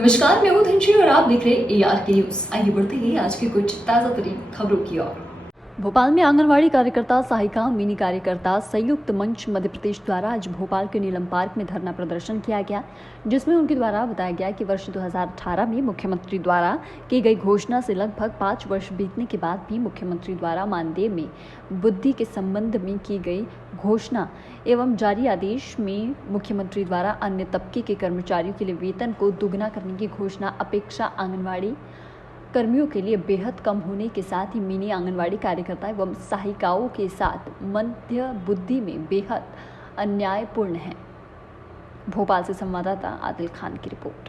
नमस्कार, मैं हूं धनश्री और आप देख रहे हैं ARK न्यूज। आइए बढ़ते हैं आज की कुछ ताजा तरीन खबरों की ओर। भोपाल में आंगनवाड़ी कार्यकर्ता सहायिका मिनी कार्यकर्ता संयुक्त मंच मध्य प्रदेश द्वारा आज भोपाल के नीलम पार्क में धरना प्रदर्शन किया गया, जिसमें उनके द्वारा बताया गया कि वर्ष 2018 में मुख्यमंत्री द्वारा की गई घोषणा से लगभग 5 वर्ष बीतने के बाद भी मुख्यमंत्री द्वारा मानदेय में वृद्धि के संबंध में की गई घोषणा एवं जारी आदेश में मुख्यमंत्री द्वारा अन्य तबके के कर्मचारियों के लिए वेतन को दोगुना करने की घोषणा अपेक्षा आंगनवाड़ी कर्मियों के लिए बेहद कम होने के साथ ही मिनी आंगनवाड़ी कार्यकर्ता एवं सहायिकाओं के साथ मध्य बुद्धि में बेहद अन्यायपूर्ण है। भोपाल से संवाददाता आदिल खान की रिपोर्ट।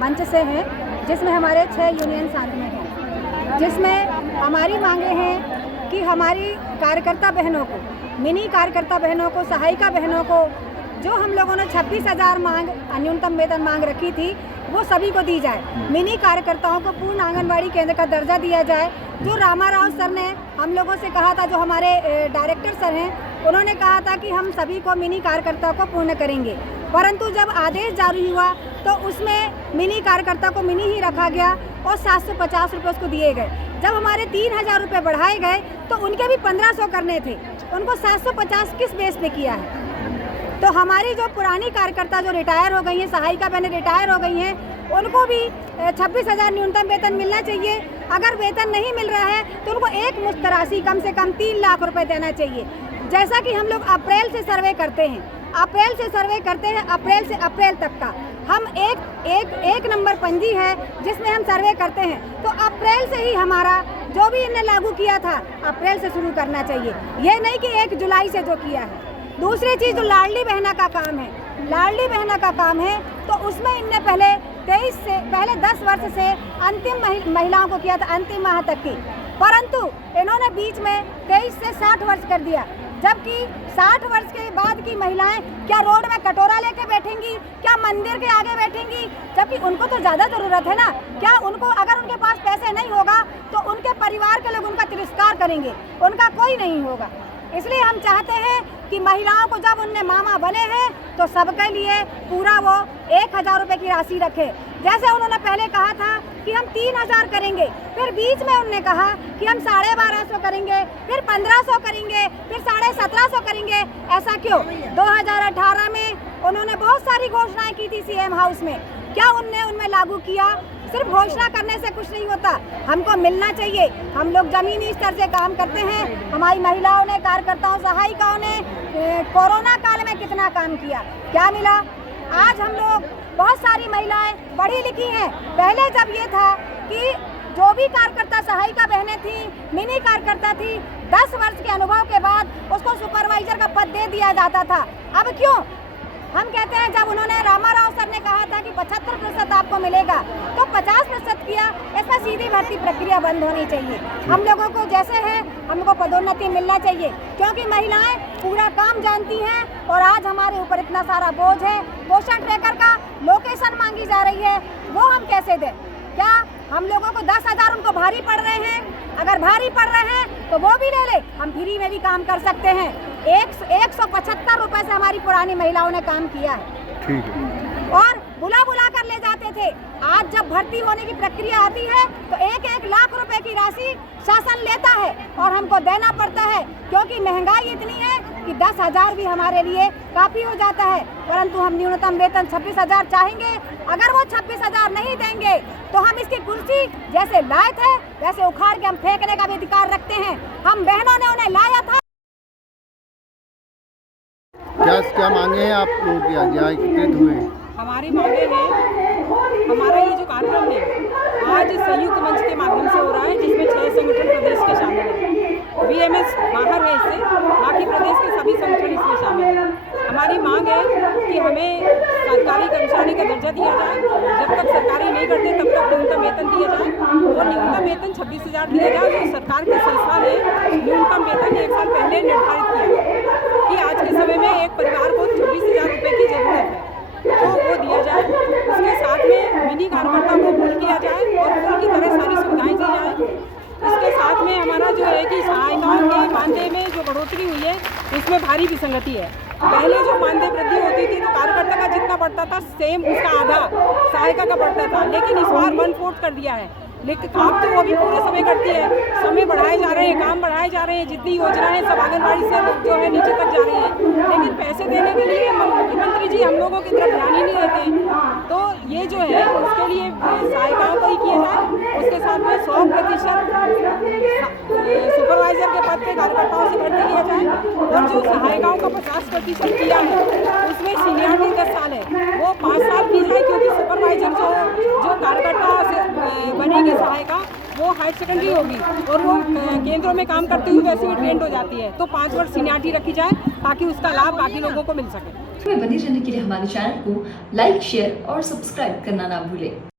मंच से है जिसमें हमारे 6 यूनियन साथ में हैं, जिसमें हमारी मांगे हैं कि हमारी कार्यकर्ता बहनों को, मिनी कार्यकर्ता बहनों को, सहायिका बहनों को जो हम लोगों ने 26,000 मांग न्यूनतम वेतन मांग रखी थी वो सभी को दी जाए। मिनी कार्यकर्ताओं को पूर्ण आंगनवाड़ी केंद्र का दर्जा दिया जाए। जो रामा राव सर ने हम लोगों से कहा था, जो हमारे डायरेक्टर सर हैं, उन्होंने कहा था कि हम सभी को मिनी कार्यकर्ता को पूर्ण करेंगे, परंतु जब आदेश जारी हुआ तो उसमें मिनी कार्यकर्ता को मिनी ही रखा गया और 750 रुपये उसको दिए गए। जब हमारे 3,000 रुपये बढ़ाए गए तो उनके भी 1,500 करने थे, उनको 750 किस बेस पे किया है? तो हमारी जो पुरानी कार्यकर्ता जो रिटायर हो गई हैं, सहायिका बहनें रिटायर हो गई हैं, उनको भी 26,000 न्यूनतम वेतन मिलना चाहिए। अगर वेतन नहीं मिल रहा है तो उनको एक मुश्त राशि कम से कम 3 लाख रुपए देना चाहिए। जैसा कि हम लोग अप्रैल से सर्वे करते हैं, अप्रैल से अप्रैल तक का हम एक नंबर पंजी है जिसमें हम सर्वे करते हैं, तो अप्रैल से ही हमारा जो भी इन्हें लागू किया था अप्रैल से शुरू करना चाहिए, ये नहीं कि 1 जुलाई से जो किया है। दूसरी चीज़ जो लाडली बहना का काम है, लाडली बहना का काम है तो उसमें इनने पहले 10 वर्ष से अंतिम महिलाओं को किया था, अंतिम माह तक की, परंतु इन्होंने बीच में 23 से 60 वर्ष कर दिया। जबकि 60 वर्ष के बाद की महिलाएं क्या रोड में कटोरा लेके बैठेंगी, क्या मंदिर के आगे बैठेंगी? जबकि उनको तो ज़्यादा ज़रूरत है ना। क्या उनको, अगर उनके पास पैसे नहीं होगा तो उनके परिवार के लोग उनका तिरस्कार करेंगे, उनका कोई नहीं होगा। इसलिए हम चाहते हैं कि महिलाओं को जब उनने मामा बने हैं तो सबके लिए पूरा वो 1,000 रुपये की राशि रखे। जैसे उन्होंने पहले कहा था कि हम 3,000 करेंगे, फिर बीच में उन्होंने कहा कि हम 1250 करेंगे, फिर 1,500 करेंगे, फिर 1750 करेंगे। ऐसा क्यों? 2018 में उन्होंने बहुत सारी घोषणाएं की थी CM हाउस में, क्या उनमें लागू किया? सिर्फ घोषणा करने से कुछ नहीं होता, हमको मिलना चाहिए। हम लोग जमीनी स्तर से काम करते हैं। हमारी महिलाओं ने, कार्यकर्ताओं, सहायिकाओं ने कोरोना काल में कितना काम किया, क्या मिला? आज हम लोग बहुत सारी महिलाएं पढ़ी लिखी हैं। पहले जब ये था कि जो भी कार्यकर्ता सहायिका बहनें थी, मिनी कार्यकर्ता थी, 10 वर्ष के अनुभव के बाद उसको सुपरवाइजर का पद दे दिया जाता था। अब क्यों? हम कहते हैं, जब उन्होंने रामा राव सर ने कहा था कि 75% आपको मिलेगा तो 50% किया। इसमें सीधी भर्ती प्रक्रिया बंद होनी चाहिए। हम लोगों को जैसे है हमको पदोन्नति मिलना चाहिए, क्योंकि महिलाएं पूरा काम जानती हैं और आज हमारे ऊपर इतना सारा बोझ है। पोषण ट्रैकर का लोकेशन मांगी जा रही है, वो हम कैसे दें? क्या हम लोगों को 10,000 उनको भारी पड़ रहे हैं? अगर भारी पड़ रहे हैं तो वो भी ले ले, हम फ्री में भी काम कर सकते हैं। 175 रुपए से हमारी पुरानी महिलाओं ने काम किया है। ठीक है। और बुला कर ले जाते थे। आज जब भर्ती होने की प्रक्रिया आती है तो 1-1 लाख रुपए की राशि शासन लेता है और हमको देना पड़ता है, क्योंकि महंगाई इतनी है कि 10,000 भी हमारे लिए काफ़ी हो जाता है। परंतु हम न्यूनतम वेतन 26,000 चाहेंगे। अगर वो 26,000 नहीं देंगे तो हम इसकी कुर्सी जैसे लाए थे वैसे उखाड़ के हम फेंकने का भी अधिकार रखते हैं। हम बहनों ने उन्हें लाया था। क्या मांगे हैं आप लोग या एकत्रित हुए? हमारी मांगे हैं, हमारा ये जो कार्यक्रम है आज संयुक्त मंच के माध्यम से हो रहा है, जिसमें 6 संगठन प्रदेश के शामिल हैं। BMS बाहर है इससे, बाकी प्रदेश के सभी संगठन इसमें शामिल हैं। हमारी मांग है कि हमें सरकारी कर्मचारी का दर्जा दिया जाए। जब तक सरकारी नहीं करते तब तक न्यूनतम वेतन दिया जाए और न्यूनतम वेतन 26,000 दिया जाए। जो सरकार के संस्था ने न्यूनतम वेतन 1 साल पहले निर्धारित किया कि आज के समय में एक परिवार को 26,000 रुपये की जरूरत है, तो वो दिया जाए। उसके साथ में मिनी कार्यकर्ता को फुल किया जाए और फुल की तरह सारी सुविधाएं दी जाए। इसके साथ में हमारा जो है कि सहायिकाओं के मानदेय में जो बढ़ोतरी हुई है उसमें भारी विसंगति है। पहले जो मानदेय वृद्धि होती थी तो कार्यकर्ता का जितना बढ़ता था सेम उसका आधा सहायिका का बढ़ता था, लेकिन इस बार 1/4 कर दिया है। लेकिन आप तो वो भी पूरे समय करती है, समय बढ़ाए जा रहे हैं, काम बढ़ाए जा रहे हैं, जितनी योजनाएं सब आंगनबाड़ी से जो है नीचे तक जा रही हैं, लेकिन पैसे देने के लिए मुख्यमंत्री जी हम लोगों की तरफ ध्यान ही नहीं देते। तो ये जो है उसके लिए सहायिकाओं को ही किया जाए, उसके साथ में 100% सुपरवाइजर के पद पे कार्यकर्ताओं से भर्ती किया जाए, और जो सहायिकाओं का 50% किया है उसमें सीनियरिटी 10 साल है वो 5 साल की जाए, क्योंकि सुपरवाइजर जो कार्यकर्ता से बनेगी सहायिका वो हायर सेकेंडरी होगी और वो केंद्रों में काम करते हुए वैसे भी ट्रेंड हो जाती है, तो 5 वर्ष सीनियरिटी रखी जाए ताकि उसका लाभ बाकी लोगों को मिल सके। बने रहने के लिए हमारे चैनल को लाइक, शेयर और सब्सक्राइब करना ना भूलें।